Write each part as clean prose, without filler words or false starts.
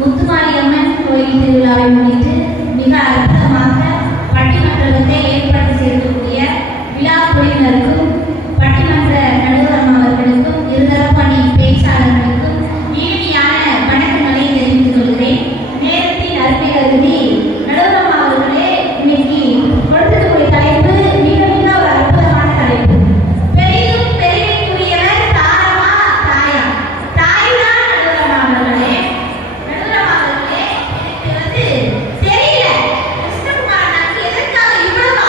முத்துமாரியம்மன் கோயில் திருவிழாவை முன்னிட்டு மிக அற்புதமாக பட்டிமன்றத்தை ஏற்பாடு செய்திருக்கக்கூடிய விழா குழுவினருக்கும் பட்டிமன்ற நடுவர் அவர்களுக்கும் இருதரப்பு அணி பேச்சாளர்களுக்கும் இனிமையான வணக்கங்களை தெரிவித்துக் கொள்கிறேன். நேரத்தின் அருமை கருதி நடுவர் அவர்களே இன்னைக்கு கொடுத்திருக்கக்கூடிய தலைப்பு மிக மிக ஒரு அற்புதமான தலைப்பு. பெரிதும் பெருமைக்குரியவர் தாரமா தாயா? தாய்தான் நடுவர் அவர்களே. நடுவர் அவர்களே, எனக்கு தெரியல கிருஷ்ணகுமாரனுக்கு எதற்காக இவ்வளவு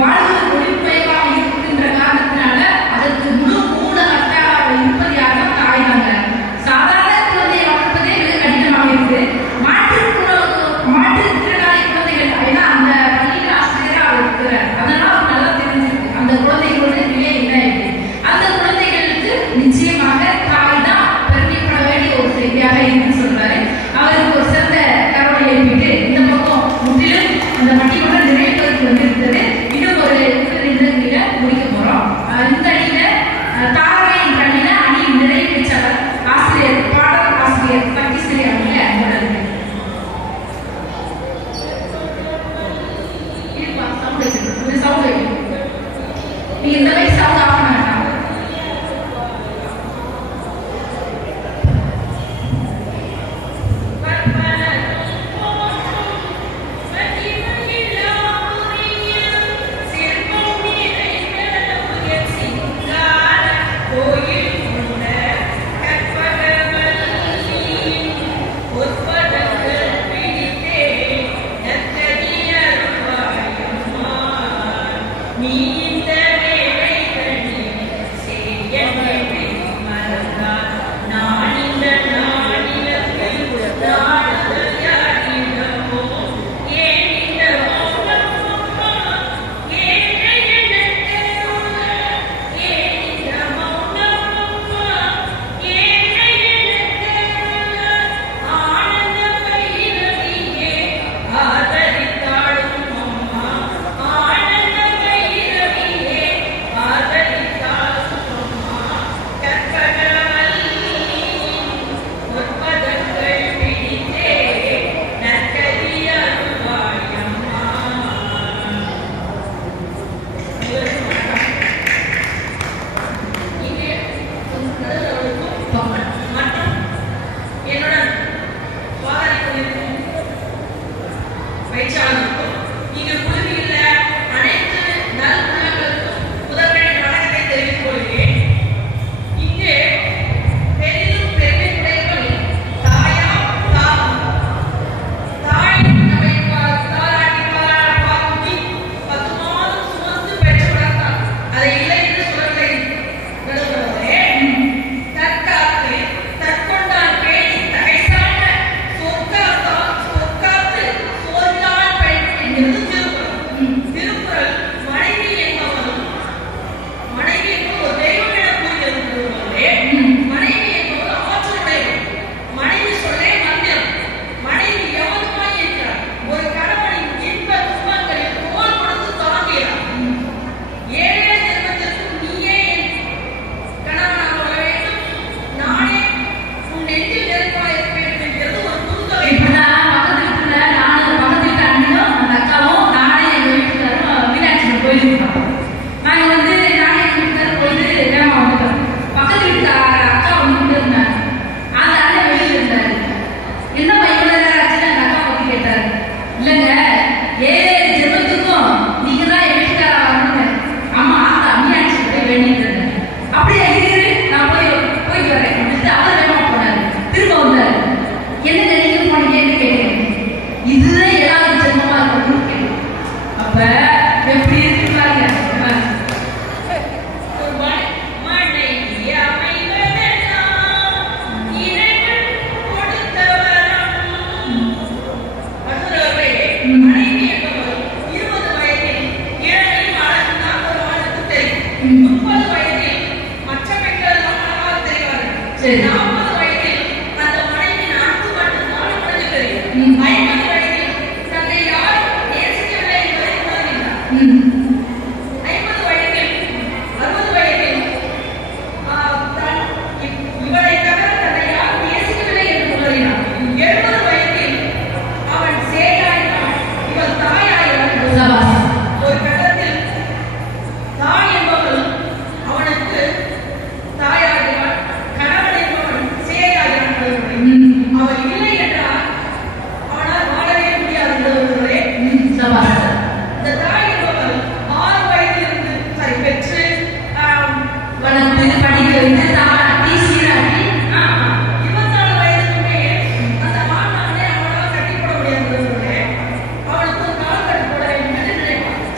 வாழ்வு ஒளிமயமாக இருக்கின்ற காரணத்தினால அதற்கு முழு மூலகத்தாக இருப்பது யாருன்னா தாய் தாங்க. சாதாரண குழந்தையை வளர்ப்பதே மிக கடினமாக இருக்குது. மாற்றுத்திறனாளி குழந்தைகள் அப்படின்னா அந்த பள்ளியில் ஆசிரியராக அவர் இருக்கிறார். அதனால அவர் நல்லா தெரிஞ்சிருக்கு அந்த குழந்தைகளோட நிலை என்ன இருக்கு. அந்த குழந்தைகளுக்கு நிச்சயமாக தாய் தான் பெருமைப்பட வேண்டிய ஒரு செய்தியாக இருக்குன்னு சொல்றாரு. அவருக்கு ஒரு சிறந்த கரோலை எழுப்பிட்டு இந்த பக்கம் முற்றிலும் அந்த பட்டியலோட நிறைவேற்றுவதற்கு வந்து இருந்தது. இன்னும் ஒரு நிமிடங்களில முடிக்க போறோம். இந்த அணியில தாரகையின் கண்ணில அணி நிறைவு பெற்றவர் ஆசிரியர் பாடல் ஆசிரியர் சக்திஸ்ரீ அவர்களே அன்போடு சவுண்ட் நீங்க இந்த மாதிரி சவுண்ட் ஆஃப் பண்ண வேண்டாம்.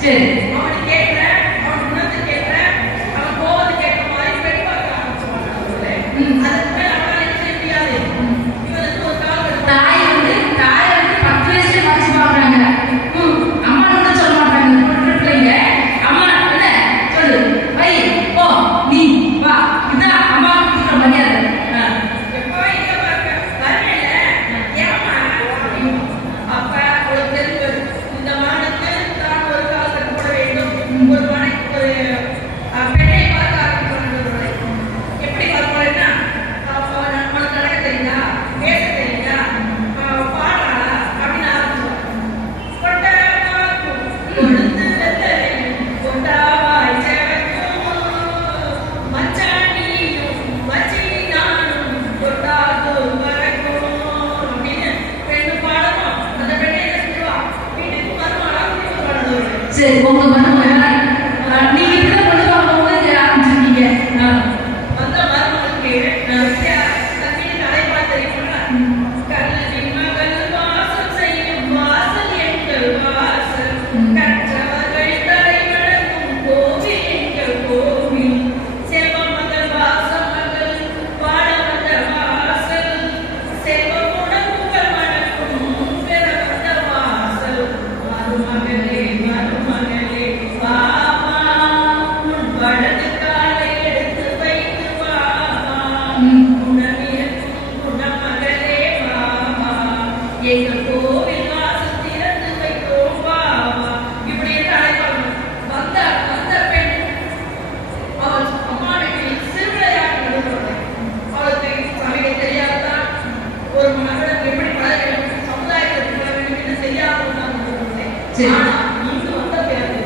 சரி ஒரு பெண்ணை பார்க்க ஆரம்பிக்கிறாங்க. எப்படி பார்ப்பாங்கன்னா உனக்கு நடக்க தெரியுதா, பேச தெரியுதா, பாடுறாளா அப்படின்னு ஆரம்பிச்சோம். கொழுந்து கொண்டாவாய் சேவக்கும் மச்சானியும் மச்சி நானும் கொண்டாது வரக்கும் அப்படின்னு பெண்ணு பாடணும். அந்த பெண்ணை என்ன செஞ்சுவா, வீட்டுக்கு வருவாளா, வீட்டுக்கு பாடணும். சரி, உங்க மருமகள் நீங்க இப்படிதான் கொண்டு போகும்போது ஆரம்பிச்சிருக்கீங்க. வந்த மருமகளுக்கு தண்ணீர் அழைப்பா தெரியுமா, கல்லவி மகள் வாசல் செய்யும் வாசல் எங்கள் வாசல், கற்றவர்கள் தலை வணங்கும் கோவில் எங்கள் கோவில், செல்வ மகள் வாசல் மகள் பாட வந்த வாசல், செல்வமுடன் புகழ் வணங்கும் பெற வந்த வாசல், மருமகளே மருமகளே வாமா உன் வலது காலை எடுத்து வைத்து வாமா, குணமிருக்கும் குணமகளே வாமா, எங்கள் கோவில் வாசல் திறந்து வைத்தோம் வாமா. இப்படி என்று அழைப்பாங்க. வந்த பெண் அவள் அம்மா வீட்டில் சிறுவிளையாட்டு நடத்துவாங்க. அவளுக்கு சமைக்க தெரியாதான், ஒரு மகளுக்கு எப்படி பழக வேண்டும், சமுதாயத்திற்கு பழக வேண்டும் என்று தெரியாமல் சரி. இங்கு வந்த பிறகு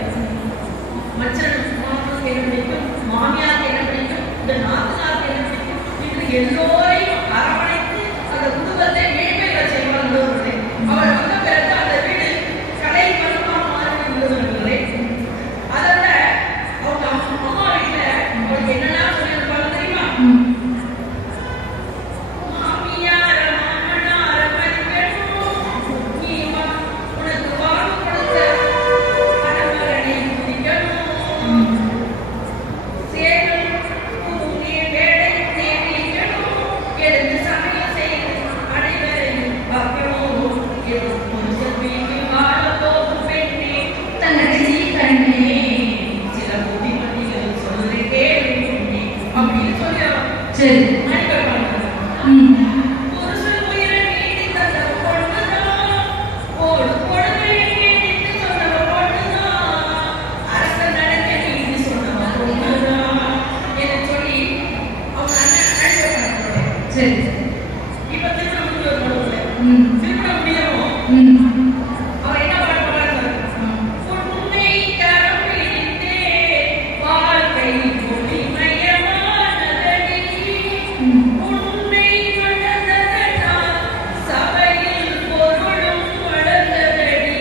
மச்சனுக்கு மாமனுக்கு என்ன பிடிக்கும், மாமியாருக்கு என்ன பிடிக்கும், இந்த நாத்தனாருக்கு என்ன பிடிக்கும், இன்று எல்லோரையும் அரவணைத்து அந்த குடும்பத்தை மேன்மையில செய்வாங்க. அவள் வந்த பிறகு அந்த வீடு கடை மருமா மாறிவிடுவதில்லை. அதை விட அவங்க அம்மா வீட்டுல அவளுக்கு என்னெல்லாம் சொல்லியிருப்பாங்க தெரியுமா, மாமியார மாமனார மதிக்கணும், நீ உனக்கு வாக்கு கொடுத்த கணவரனை துதிக்கணும், சேவல் பூங்கிய வேலை நேமிக்கணும், எழுந்து சமையல் செய்து அனைவரையும் பார்க்கணும், ஒரு செல்விக்கு வாழ போகும் பெண்ணே தங்கச்சி கண்ணே, சில புத்திமதிகள் சொல்ல கேள்வி பெண்ணே அப்படின்னு சொல்லி சரி. அனுப்பிப்பாங்க. புருஷன் உயிரை மீட்டி தந்த பொண்ணுதான், ஓடு கொடுமையை நீடித்து சொன்னவ பொண்ணுதான், அரசன் நடக்க நீதி சொன்னவ பொண்ணுதான் என சொல்லி அவங்க அண்ணன் அனுப்பிப்பாங்க. சரி. இப்ப திருமணம் முடிவு திருமணம் முடியவும் அவர் என்ன பாட போறாங்க, உன்னை கரம் பிடித்தே வாழ்க்கை ஒளிமயமானதடி, உன்னை மணந்ததனால் சபையில் பொருளும் வளர்ந்ததடி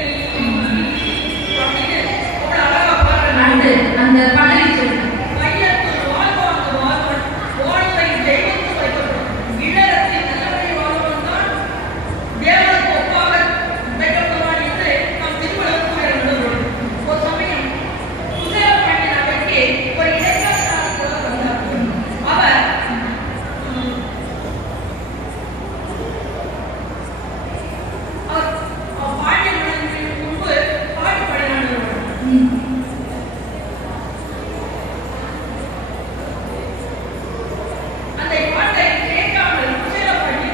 அப்படின்னு அவ்வளவு அழகா பாடுறாங்க. அந்த பல்லவி சொல்லுங்க. மையத்தில் வாழ்வாங்க வாழ்வன், வாழ்வை தெய்வத்தில் வைக்கப்படும், இல்லறத்தில் நல்லவரை வாழ்வன் தான் தேவனுக்கு ஒப்பாக வைக்கப்படுவான் என்று நாம் திருமணம் கூறுகிறோம். ஒரு சமயம் குசேல பண்ணின அவருக்கு ஒரு இடைக்கால வந்தார். அவர் பாண்டிய மன்னனுக்கு முன்பு பாட்டு பாடினார். அந்த பாட்டை கேட்காமல் குசேல பண்ணி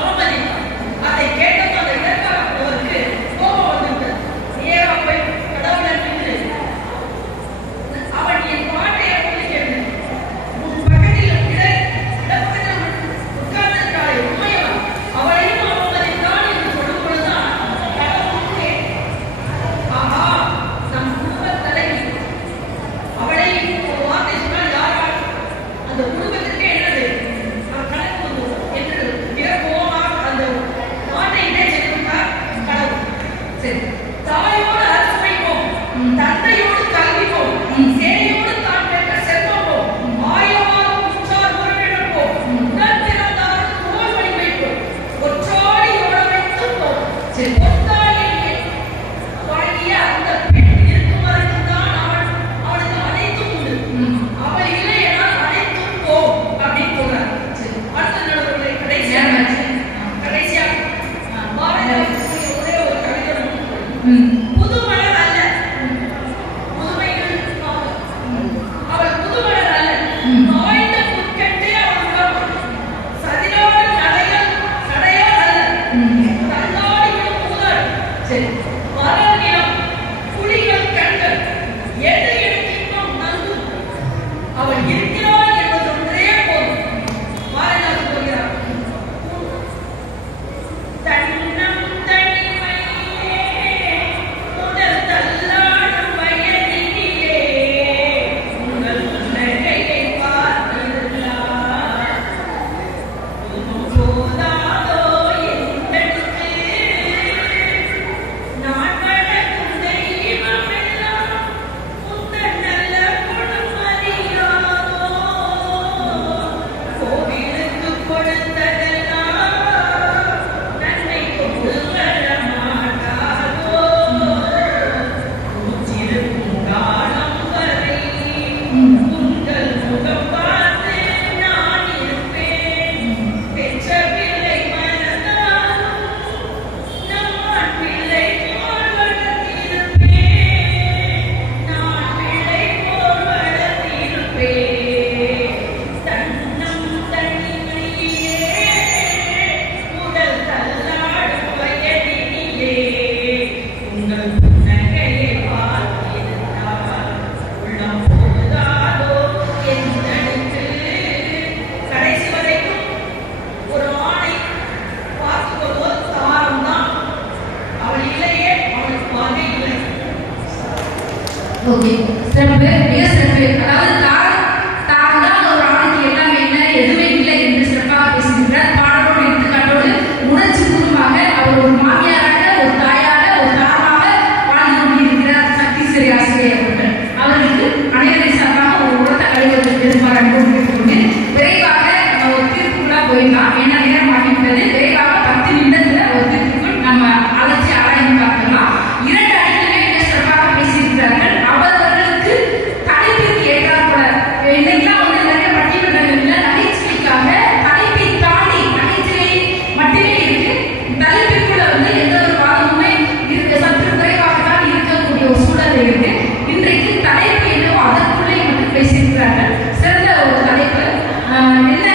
அவமதித்தார். அதை கேட்டதும் அந்த இடக்காரருக்கு கோபம் வந்துவிட்டது. நேரா போய் கடவுளை நின்று அவன் என் பாட்டை எப்படி கேட்டது, உன் பக்கத்தில் இடப்பக்கத்தில் உட்கார்ந்திருக்காளே உண்மையவா, அவளையும் அவமதித்தான் என்று சொல்லும் பொழுதுதான் கடவுளுக்கு ஆஹா நம் குடும்ப தலைவி அவளை ஒரு வார்த்தை சொன்னால் யாரால் அந்த குடும்பத்திற்கு என்னது நாம் கணக்கு வந்தோம் என்று மிக கோபமாக அந்த வார்த்தையிலே சென்றிருந்தார் கடவுள். சரி. தாயோடு அரசுமைப்போம், தந்தையோடு கல்விப்போம், சேனையோடு தான் பெற்ற செல்வப்போம், ஆயவாரும் உற்றார் உறவினர்ப்போம், உடன் பிறந்தாரும் தோல் வழி வைப்போம், ஒற்றாடி ஓட வைத்துப்போம். சரி. ஒத்தாளியை வழங்கிய அந்த பெண் இருக்கும் வரைக்கும் தான் அவனுக்கு அனைத்தும் உண்டு. அவள் இல்லை என்றால் அனைத்தும் போ அப்படின்னு சொல்றார். அடுத்த நடுவர்களை கடைசியா பாரதியார் ஒரே ஒரு கவிதை புது மலர் அல்ல, புதுமை ஓகே, சிறப்பு, மிக சிறப்பு. அதாவது தான் தான் ஒரு ஆணுக்கு எல்லாமே என்ன, எதுவுமே இல்லை என்று சிறப்பாக பேசுகின்றார். பாடலோடு எடுத்துக்காட்டோடு உணர்ச்சி பூர்வமாக அவர் ஒரு மாமியாராக, ஒரு தாயாக, ஒரு தாரமாக வாழ்ந்து கொண்டிருக்கிறார் சக்தி சிறை ஆசிரியர் அவர்கள். அவர்களுக்கு அனைவரை சார்பாக ஒரு உரத்த கழிவுகள் பெருமாறு அனுபவித்துக்கொண்டு விரைவாக ஒரு தீர்ப்புக்குள்ளா போயிடலாம். ஏன்னா நேரம் ஆகிவிட்டது. விரைவாக 10 நிமிடத்துல ஒரு தீர்ப்புக்குள் நம்ம அலட்சி ஆராய்ந்து பார்க்கலாம். 2 அணிகளுமே மிக சிறப்பாக பேசியிருக்கிறார்கள். அவர்களுக்கு தலைப்பிற்கு ஏற்றாற்பட இன்னைக்கெல்லாம் வந்து நிறைய பட்டிமன்றங்கள்ல நகைச்சுவைக்காக தலைப்பை தாண்டி நகைச்சுவை மட்டுமே இருக்கு. தலைப்பிற்குள்ள வந்து எந்த ஒரு வாதமுமே இருக்கு, சற்று குறைவாகத்தான் இருக்கக்கூடிய ஒரு சூழல் இருக்கு. இன்றைக்கு தலைப்பு என்னவோ அதற்குள்ளே மட்டும் பேசியிருக்கிறார்கள். சிறந்த ஒரு தலைப்பு. என்ன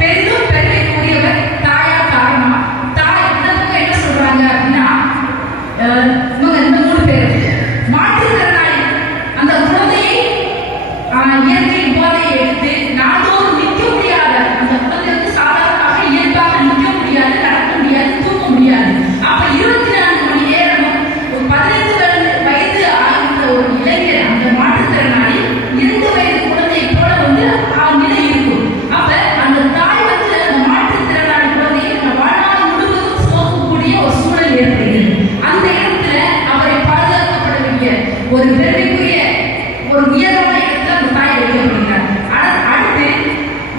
பெரிதும் பெருமைக்குரியவர் தாயா காரணமா? தாய் இந்த என்ன சொல்றாங்க அப்படின்னா, இவங்க இந்த 3 பேர் மாற்றுத்திறனாளி அந்த குழந்தையை இயற்கை போதையை எடுத்து நாள்தோறும் நிற்க முடியாத அந்த குழந்தை வந்து சாதாரணமாக இயல்பாக நிற்க முடியாது, நடக்க முடியாது, தூக்க முடியாது. அப்ப 24 மணி நேரமும் 15 வயது ஆகின்ற ஒரு இளைஞர் அந்த மாற்றுத்திறனாளி 2 வயது குழந்தை போல வந்து நிலை இருக்கும். அப்ப அந்த தாய் வந்து அந்த மாற்றுத்திறனாளி குழந்தையை வாழ்நாள் முழுவதும் சுமக்கக்கூடிய ஒரு சூழல் ஏற்படுகிறது. அந்த இடத்துல அவரை பாதுகாக்கப்பட வேண்டிய ஒரு பெருமைக்குரிய ஒரு உயர்வான இடத்துல அந்த தாய் வைக்கப்படுகிறார். அடுத்து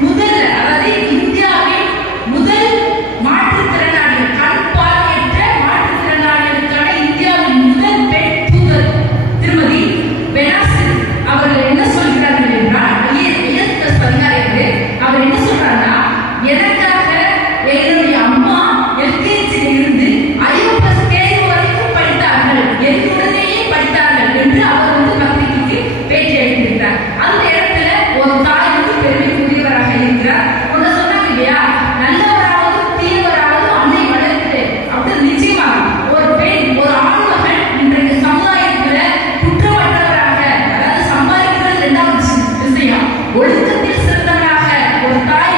முதல்ல, அதாவது இந்தியாவின் முதல் மாற்றுத்திறனாளிகள், கண் பார்வையற்ற மாற்றுத்திறனாளிகளுக்கான இந்தியாவின் முதல் பெண் தூதர் திருமதி பெனாசிர் அவர்கள் என்ன சொல்கிறார்கள் என்றால், IAS பதினாறு அவர் என்ன சொல்றாருன்னா, எனக்காக என்னுடைய அம்மா LKG இருந்து IOS வரைக்கும் படித்தார்கள், என்னுடனேயே படித்தார்கள் என்று அவர் வந்து பத்திரிகைக்கு பேட்டி அளித்திருக்கிறார். அந்த இடத்துல ஒரு தாய் வந்து பெருமைக்குரியவராக இருக்கிறார். ஒன்று சொன்னாங்க இல்லையா, நல்லவராவது தீயவராவது அன்னை வளர்த்து அப்படி நிச்சயமாக ஒரு பெண், ஒரு ஆண்மகன் இன்றைக்கு சமுதாயத்துல குற்றமற்றவராக, அதாவது சம்பாதிக்கிறது 2வது விஷயம், ஒழுக்கத்தில் சிறந்தவராக ஒரு தாய்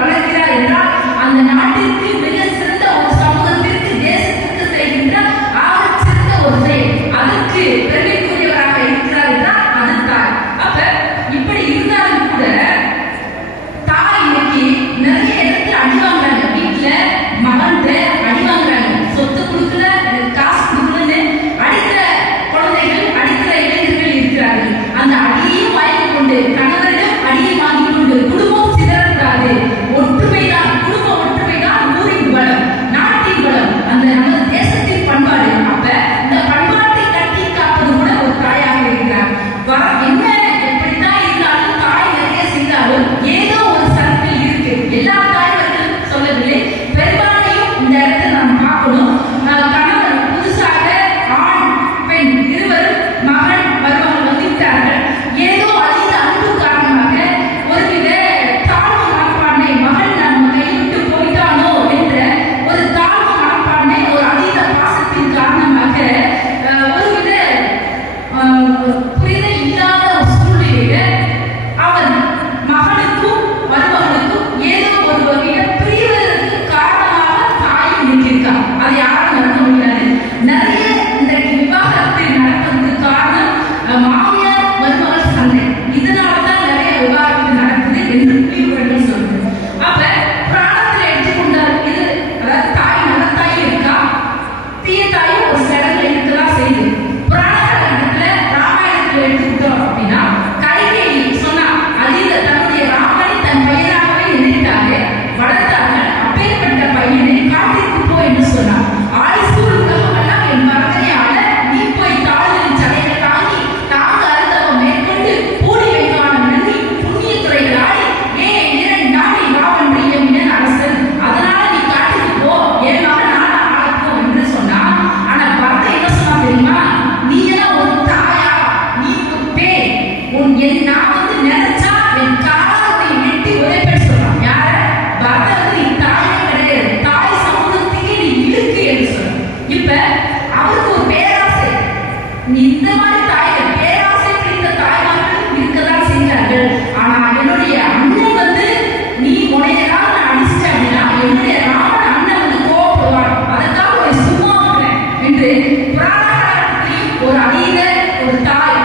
வளர்க்கிறார் என்றால் அந்த நாட்டிற்கு மிக சிறந்த ஒரு சமூகத்திற்கு, தேசத்திற்கு செய்கின்ற ஆக சிறந்த ஒரு செயல். அதற்கு பெருமைக்குரியவராக இருக்கிறார் என்றால் அது தாய். அப்ப இப்படி இருந்தாலும் கூட தாய் இன்னைக்கு நிறைய இடத்துல அடி வாங்குறாங்க. வீட்டுல மகன்கிட்ட அடி வாங்குறாங்க, சொத்து கொடுக்கல, காசு கொடுக்கலன்னு அடிக்கிற குழந்தைகள், அடிக்கிற இளைஞர்கள் இருக்கிறார்கள். அந்த அடியையும் வாங்கி கொண்டு, கணவரிடம் அடியை வாங்கி கொண்டு குடும்பம் சிதறக்கூடாது. ஒற்றுமைதான், குடும்ப ஒற்றுமைதான் ஊரின் பலம், நாட்டின் பலம், அந்த நமது தேசத்தின் பண்பாடு. அப்ப இந்த பண்பாட்டை கட்டி காப்பது கூட ஒரு தாயாக இருக்கிறார். என்ன எப்படித்தான் இருந்தாலும் தாய் நிறைய செய்தாலும் ஏதோ ஒரு சரத்தில் இருக்கு. எல்லா தாய்களும் சொல்லவில்லை, பெரும்பாலையும் இந்த இடத்துல நாம் பார்க்கணும். கணவன் புதுசாக ஆண் பெண் இருவரும் மகன் மருமகள் வந்துவிட்டார்கள். ஏதோ அதீத அன்பு காரணமாக ஒருவித தாழ்வு மனப்பான்மை, மகன் நம்ம கைவிட்டு போயிட்டானோ என்ற ஒரு தாழ்வு மனப்பான்மை, ஒரு அதீத பாசத்தின் காரணமாக ஒருவித புரிதல் இல்லாத ஒரு சூழ்நிலையில அவர் மகனுக்கும் மருமகளுக்கும் ஏதோ ஒரு வகையில பிரிவதற்கு காரணமாக தாயும் நிற்கிறார். அதை யாரும் மறக்க முடியாது. நிறைய இன்றைக்கு விவாகரத்து நடப்பதற்கு காரணம் மாமியார் மருமகள் சண்டை. இதனாலதான் நிறைய விவாகரத்து நடக்குது என்று புரிவுகள் சொல்லுது. அப்ப புராணத்துல எடுத்துக்கொண்டால் இது, அதாவது தாய் நல்ல தாய் இருக்கா, தீய தாயும் ஒரு சில இடத்துல இருக்கதான் செய்யுது. புராண காலகட்டத்துல ராமாயணத்துல எடுத்துக்கிட்டோம் அப்படின்னா, கைகேயி சொன்னா அதீத தன்னுடைய ராமனை தன் பையனாகவே நினைத்தாங்க, வளர்த்தாங்க. அப்பேற்பட்ட பையனை காட்டிற்கு போ என்று சொன்னார். ஆயுசூர் உலகமெல்லாம் என் மரத்தையால நீ போய் தாழ்களின் சடையை தாங்கி தாங்க அருந்தவம் மேற்கொண்டு பூடி வைக்கான நன்றி புண்ணிய துறைகள் ஆடி இரண்டு நாடி ராவன் பிரியமின் அரசன், அதனால நீ காட்டுக்கு போ, என் மகன் நானா ஆளப்போம் என்று சொன்னா. ஆனா பரத என்ன சொன்னா தெரியுமா, நீ எல்லாம் ஒரு தாயா, நீ ஒரு பேய், நான் வந்து நினைச்சா என் காலை வெட்டி உதைப்பேன்னு சொல்றான். யார? பரத வந்து நீ தாயே கிடையாது, தாய் சமூகத்துக்கு நீ இழுக்கு என்று சொல்றான். இப்ப அவருக்கு ஒரு பேராசை, நீ இந்த மாதிரி தாய்கள், பேராசை பிடித்த தாய்மார்கள் இருக்கதான் செய்கிறார்கள். ஆனா என்னுடைய அண்ணன் வந்து நீ உனையதான் நான் அடிச்சிட்டேன் அப்படின்னா என்னுடைய ராமன் அண்ணன் வந்து கோவப்படுவான், அதற்காக ஒரு சும்மா என்று புராண காலத்தில் ஒரு அதீத ஒரு தாய்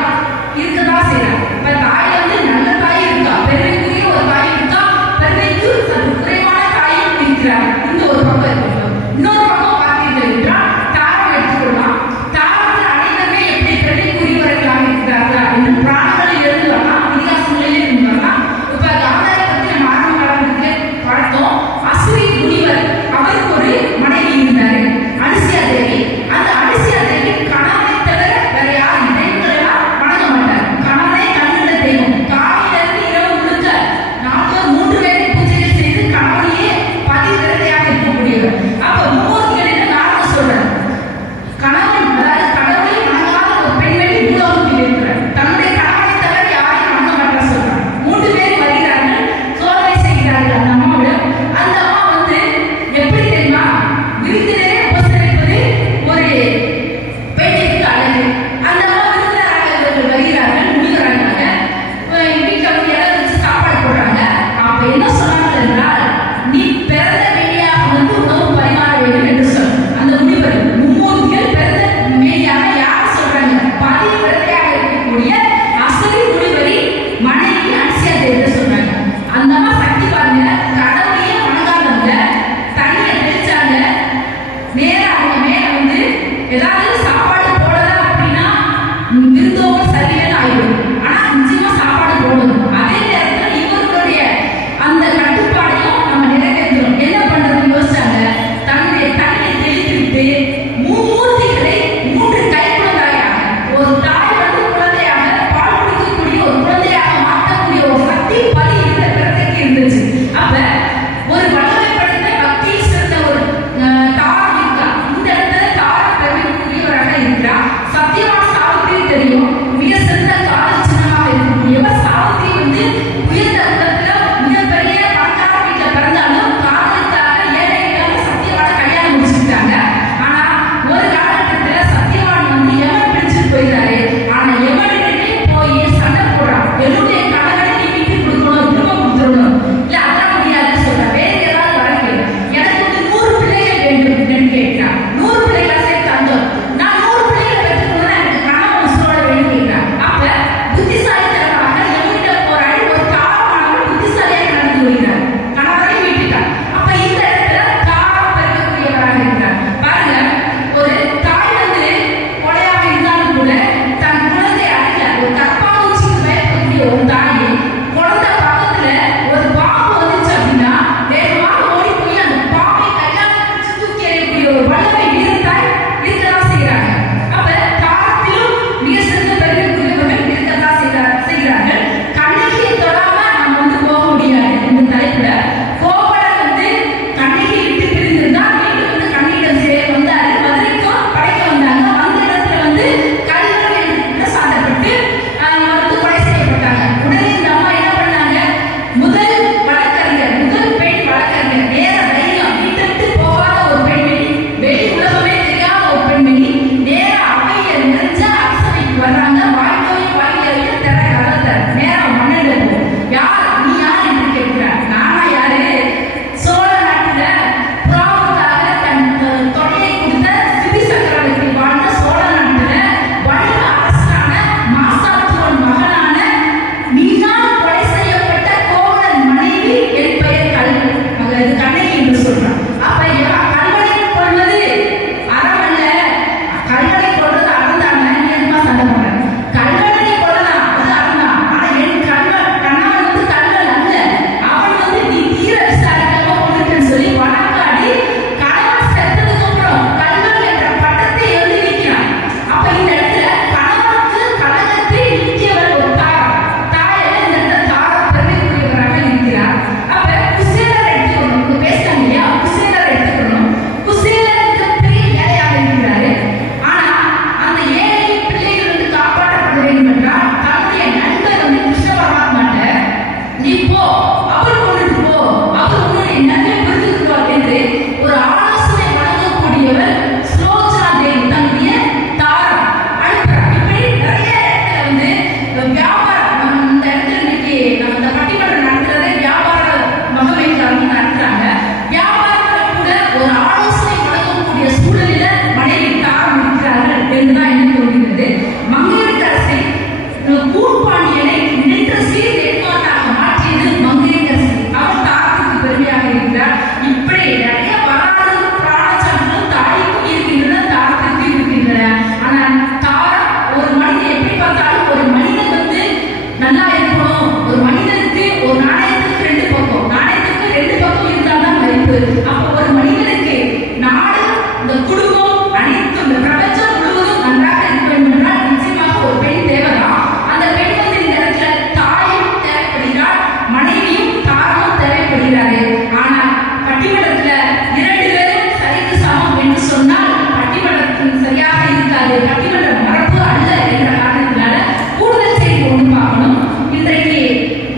அப்போ ஒரு மனிதனுக்கு நாடு, இந்த குடும்பம், அனைத்து இந்த பிரபஞ்சம் முழுவதும் நன்றாக இருக்க வேண்டும் என்றால் நிச்சயமாக ஒரு பெண் தேவைதான். அந்த பெண் வந்து இந்த இடத்துல தாயும் தேவைப்படுகிறார், மனைவியும் தாரும் தேவைப்படுகிறாரு. ஆனால் பட்டிமன்றத்துல 2 பேரும் சரிக்கு சமம் என்று சொன்னால் பட்டிமன்றத்தின் சரியாக இருக்காது. பட்டிமன்ற மரபு அல்ல என்ற காரணத்தினால கூடுதல் செய்தி ஒன்று பார்க்கணும். இன்றைக்கு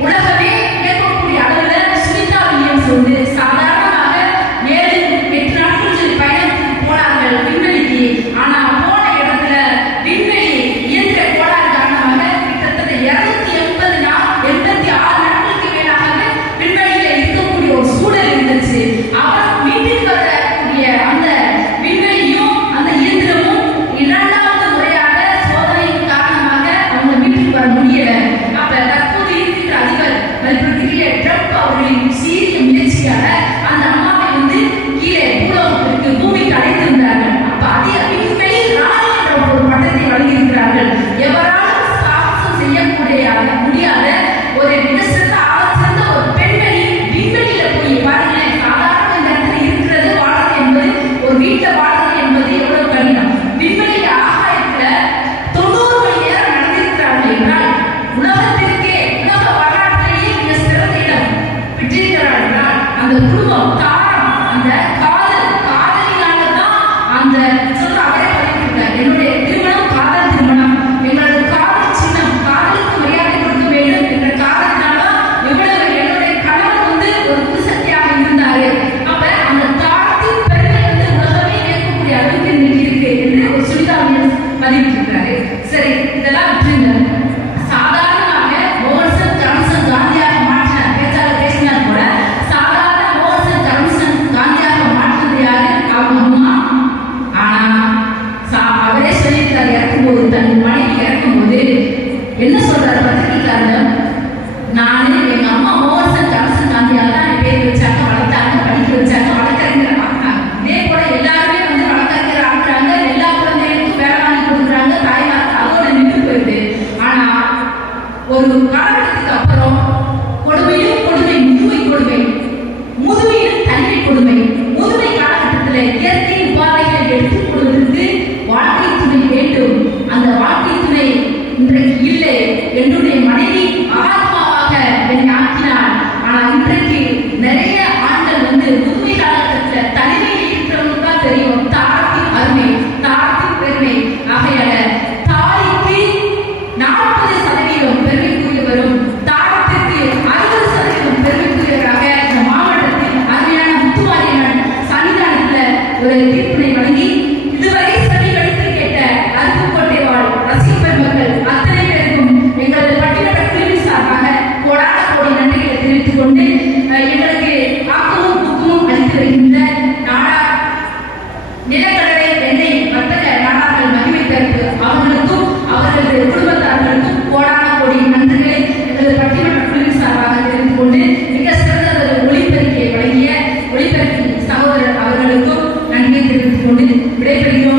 உலகமே கேட்கக்கூடிய அளவுல சுனிதா வில்லியம்ஸ் வந்து சாதாரணமாக 7-8 நாட்கள் பயணத்துக்கு போனார்கள் விண்வெளிக்கு. ஆனா போன இடத்துல விண்வெளி இயந்திர கோளாறு காரணமாக கிட்டத்தட்ட 286 நாட்களுக்கு மேலாக விண்வெளியில இருக்கக்கூடிய ஒரு சூழல் இருந்துச்சு. அவர் வீட்டுக்கு வரக்கூடிய அந்த விண்வெளியும் அந்த இயந்திரமும் 2வது முறையாக சோதனையின் காரணமாக அவங்க வீட்டுக்கு வர முடியல. அப்ப தற்போது இருக்கின்ற அதிபர் மதிப்பிற்குரிய ட்ரம்ப் அவர்களின் சீரிய முயற்சியால அந்த அம்மாவை வந்து கீழே பூமிக்கு அழைத்திருந்தார்கள். அப்ப அதே விண்வெளி ராணி என்ற ஒரு பட்டத்தை வழங்கியிருக்கிறார்கள். எவராலும் சாகசம் செய்யக்கூடிய முடியாத ஒரு மிகச்சிறந்த ஆழச்சிறந்த ஒரு பெண்மணி விண்வெளியில போய் பாருங்களேன். சாதாரண இந்த இடத்துல இருக்கிறது வாழ்றது என்பது, ஒரு வீட்டுல வாழ்றது என்பது எவ்வளவு கடினம். விண்வெளி ஆகாயத்துல 90 மணி நேரம் நடந்திருக்கிறார்கள் என்றால் உலகத்திற்கே, உலக வரலாற்றிலேயே மிக சிறந்த இடம் பெற்றிருக்கிறார் என்றால் அந்த குடும்பம், தாரம், அந்த காதலினால்தான் அந்த சொல்ற அவரே பதிவிட்டிருக்கார். என்னுடைய திருமணம் காதல் திருமணம், எங்களது காதல் சின்னம், காதலுக்கு மரியாதை கொடுக்க வேண்டும் என்ற காரணத்தினால்தான் எவ்வளவு என்னுடைய கணவர் வந்து ஒரு புதுசக்தியாக இருந்தாரு. அப்ப அந்த தாரத்தின் பெருமை வந்து உலகமே கேட்கக்கூடிய அளவுக்கு இன்னைக்கு இருக்கு என்று ஒரு சுனிதா வில்லியம்ஸ் பதிவிட்டிருக்கிறாரு. சரி, இதெல்லாம் விட்டுருங்க. சாதாரணமாக மோகன்சன் கரம்சன் காந்தியாக மாற்றினார். பேச்சாளர் பேசினார் கூட. சாதாரண மோகன்சன் கரம்சன் காந்தியாக மாற்றினது யாரு? அவங்க அம்மா. ஆனா அவரே சொல்லியிருக்காரு, இறக்கும்போது தன் மனைவி இறக்கும்போது என்ன சொல்றாரு பத்திரிகைக்காரர், நானு எங்க அம்மா மோகன்சன் கரம்சன் காந்தியாக தான் என் பேர் வச்சாங்க, வளர்த்தாங்க, படிக்க வச்சாங்க, வழக்கறிஞர் ஆக்குனாங்க. இதே போல எல்லாருமே வந்து வழக்கறிஞர் ஆக்குறாங்க, எல்லா குழந்தைகளுக்கும் வேலை வாங்கி கொடுக்குறாங்க, தாய்மார் அதோட நின்று போயிடுது. ஆனா ஒரு காலகட்டத்துக்கு அப்புறம் கொடுமையும் கொடுமை, முதுமையும் கல்வி கொடுமை, முதுமை காலகட்டத்தில் இயற்கை உபாதைகளை எடுத்துக் கொள்வதற்கு வாழ்க்கை துணை வேண்டும். அந்த வாழ்க்கை துணை இன்றைக்கு இல்லை. என்னுடைய மனைவி மகாத்மாவாக என்னை ஆக்கினார். ஆனால் இன்றைக்கு நிறைய ஆண்கள் வந்து முதுமை காலகட்டத்தில் தனிமையில் இருக்கிறவங்க தான் தெரியும் தாரத்தின் அருமை, தாரத்தின் பெருமை. ஆகையால தாய்க்கு 40% பெருமைக்குரியவரும் தாரத்திற்கு 60% பெருமைக்குரியவராக இந்த மாவட்டத்தில் அருமையான முத்துமாரியம்மன் சன்னிதானத்தில் ஒரு தீர்ப்பினை வழங்கி இதுவரை செவிகளுக்கு கேட்ட அருப்புக்கோட்டை வாழ் ரசிக பெருமக்கள் அத்தனை பேருக்கும் எங்களது பட்டிமன்ற குழுவி சார்பாக கோடான கோடி நன்றிகளை தெரிவித்துக் கொண்டு எங்களுக்கு ஆக்கமும் ஊக்கமும் அளித்து வருகின்ற நாடார் நிலக்கடலை எண்ணெய் வர்த்தக நாடார்கள் மகிமை தரப்பு அவர்களுக்கும் அவர்களது குடும்பத்தார்களுக்கும் கோடான கோடி நன்றிகளை எங்களது பட்டிமன்ற குழுவின் சார்பாக தெரிவித்துக் கொண்டு மிக சிறந்த ஒரு ஒளிபெருக்கியை வழங்கிய ஒளிபெருக்கி சகோதரர் அவர்களுக்கும் நன்றியை தெரிவித்துக் கொண்டு விடைபெறுகிறோம்.